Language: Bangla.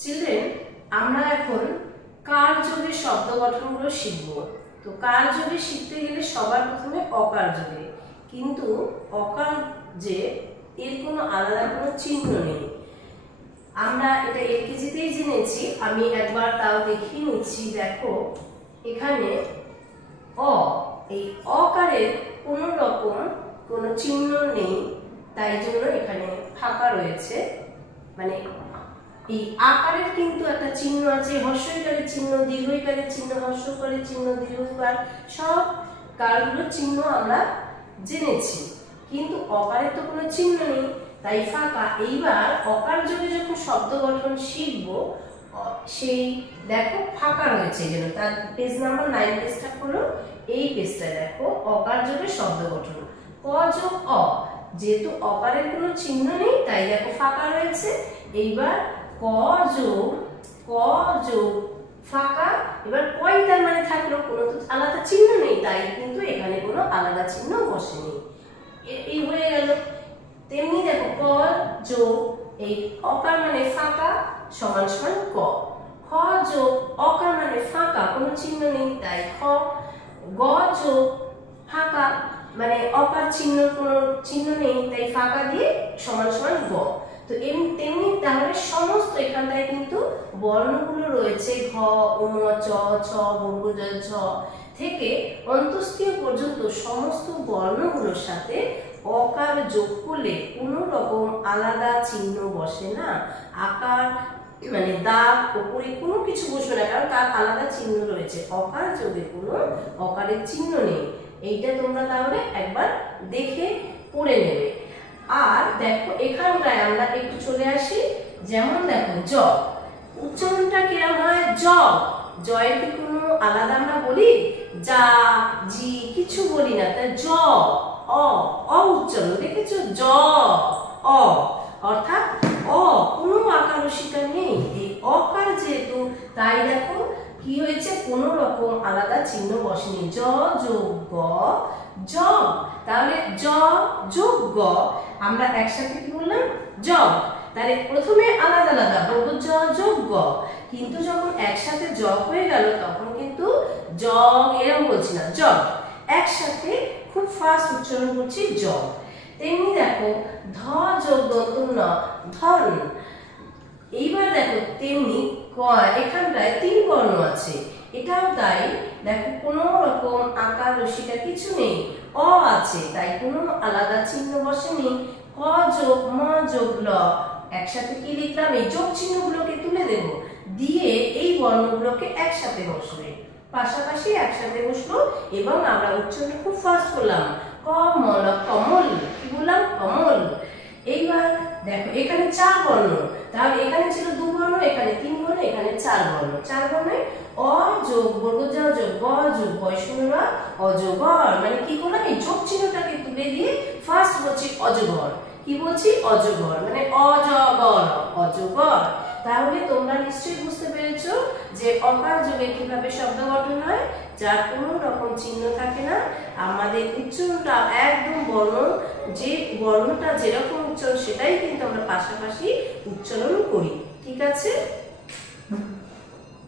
চিলড্রেন, আমরা এখন কার যোগে শব্দ গঠনগুলো শিখব। তো কার যোগে শিখতে গেলে সবার প্রথমে অকার যোগে, কিন্তু অকার যে এর কোনো আলাদা কোনো চিহ্ন নেই। আমরা এটা এলকেজিতেই জেনেছি, আমি একবার তাও দেখিয়ে নিচ্ছি। দেখো এখানে অ, এই অকারের কোনো রকম কোনো চিহ্ন নেই, তাই জন্য এখানে ফাঁকা রয়েছে। মানে এই আকারের কিন্তু একটা চিহ্ন আছে, হর্ষইকারের চিহ্ন, দীর্ঘইকারের চিহ্ন, হর্ষকারের চিহ্ন, দীর্ঘইকার, সব কারগুলোর চিহ্ন আমরা জেনেছি, কিন্তু অকারের তো কোনো চিহ্ন নেই, তাই ফাঁকা। এইবার অকার যোগে যখন শব্দ গঠন শিখবো, সেই দেখো ফাঁকা রয়েছে, যেন তার পেজ নাম্বার 9 পেজটা হলো এই পেজটা। দেখো অকার যোগে শব্দ গঠন, ক যোগ অ, যেহেতু অকারের কোনো চিহ্ন নেই তাই দেখো ফাঁকা রয়েছে। এইবার ক যোগ ফাঁকা, এবার কই তার মানে থাকলো, কোনো তো আলাদা চিহ্ন নেই, তাই কিন্তু এখানে কোনো আলাদা চিহ্ন বসেনি, এই হয়ে গেল। তেমনি দেখো ক যোগ এই অকার মানে ফাঁকা সমান সমান ক, খ যোগ অকার মানে ফাঁকা, কোনো চিহ্ন নেই, তাই খ, গ যোগ ফাঁকা মানে অকার চিহ্ন, কোনো চিহ্ন নেই, তাই ফাঁকা দিয়ে সমান সমান গ। তো তেমনি তাহলে সমস্ত এখানটায় কিন্তু বর্ণগুলো রয়েছে, ঘ, ম, চ, ছ, বর্গ জ, ঝ থেকে অন্তস্থীয় পর্যন্ত সমস্ত বর্ণগুলোর সাথে অকার যোগ করলে কোনো রকম আলাদা চিহ্ন বসে না। আকার মানে দাগ উপরে কোনো কিছু বসবে না, কারণ তার আলাদা চিহ্ন রয়েছে। অকার যোগে কোনো অকারের চিহ্ন নেই, এইটা তোমরা তাহলে একবার দেখে পড়ে নেবে। আর দেখো এখানটায় আমরা একটু চলে আসি, যেমন দেখো জ, উচ্চারণটা কিরকম হয়, জ, জয়ের কি কোনো আলাদা আমরা বলি, যা, জি কিছু বলি না, তাই জ, অ উচ্চারণ দেখেছো, জ, অ, অর্থাৎ অ কোনো আকার রসিকা নেই, এই অকার যেহেতু, তাই দেখো কি হয়েছে, কোনো রকম আলাদা চিহ্ন বসেনি। জ যোগ গ, জ, তাহলে জ যোগ গ আমরা একসাথে কি বললাম, জ। তাহলে প্রথমে আলাদা আলাদা বলবো জ যোগ গ, কিন্তু যখন একসাথে জ হয়ে গেল তখন কিন্তু জ এরকম বলছি না, জ একসাথে খুব ফাস্ট উচ্চারণ করছি, জ। তেমনি দেখো ধ যোগ দন্ত ন, ধন। এইবার দেখো তেমনি এখানটায় 3 বর্ণ আছে, এটাও তাই, দেখো কোনো রকম আকার রসিকা কিছু নেই, অ আছে, তাই কোনো আলাদা চিহ্ন বসেনি। ক যোগ ম যোগ ল, একসাথে কি লিখলাম, এই যোগ চিহ্নগুলোকে তুলে দেব, দিয়ে এই বর্ণগুলোকে একসাথে বসবে, পাশাপাশি একসাথে বসলো, এবং আমরা উচ্চারণ খুব ফাস্ট করলাম, কমল, কমল, কি বললাম, কমল। এইবার দেখো এখানে 4 বর্ণ, তাহলে এখানে ছিল 2 বর্ণ, এখানে 3 বর্ণ, এখানে 4 বর্ণ। 4 বর্ণে অ যোগ বর্গ জ যোগ গ যোগ বয়শূন্য অজগর, মানে কি করলাম, এই যোগ চিহ্নটাকে তুলে দিয়ে ফার্স্ট বলছি অজগর, কি বলছি, অজগর, মানে অজগর, অজগর। তাহলে তোমরা নিশ্চয়ই বুঝতে পেরেছো যে অকার যোগে কিভাবে শব্দ গঠন হয়, যার কোনো রকম চিহ্ন থাকে না। আমাদের উচ্চারণটা একদম বর্ণ, যে বর্ণটা যেরকম উচ্চারণ সেটাই কিন্তু আমরা পাশাপাশি উচ্চারণ করি, ঠিক আছে।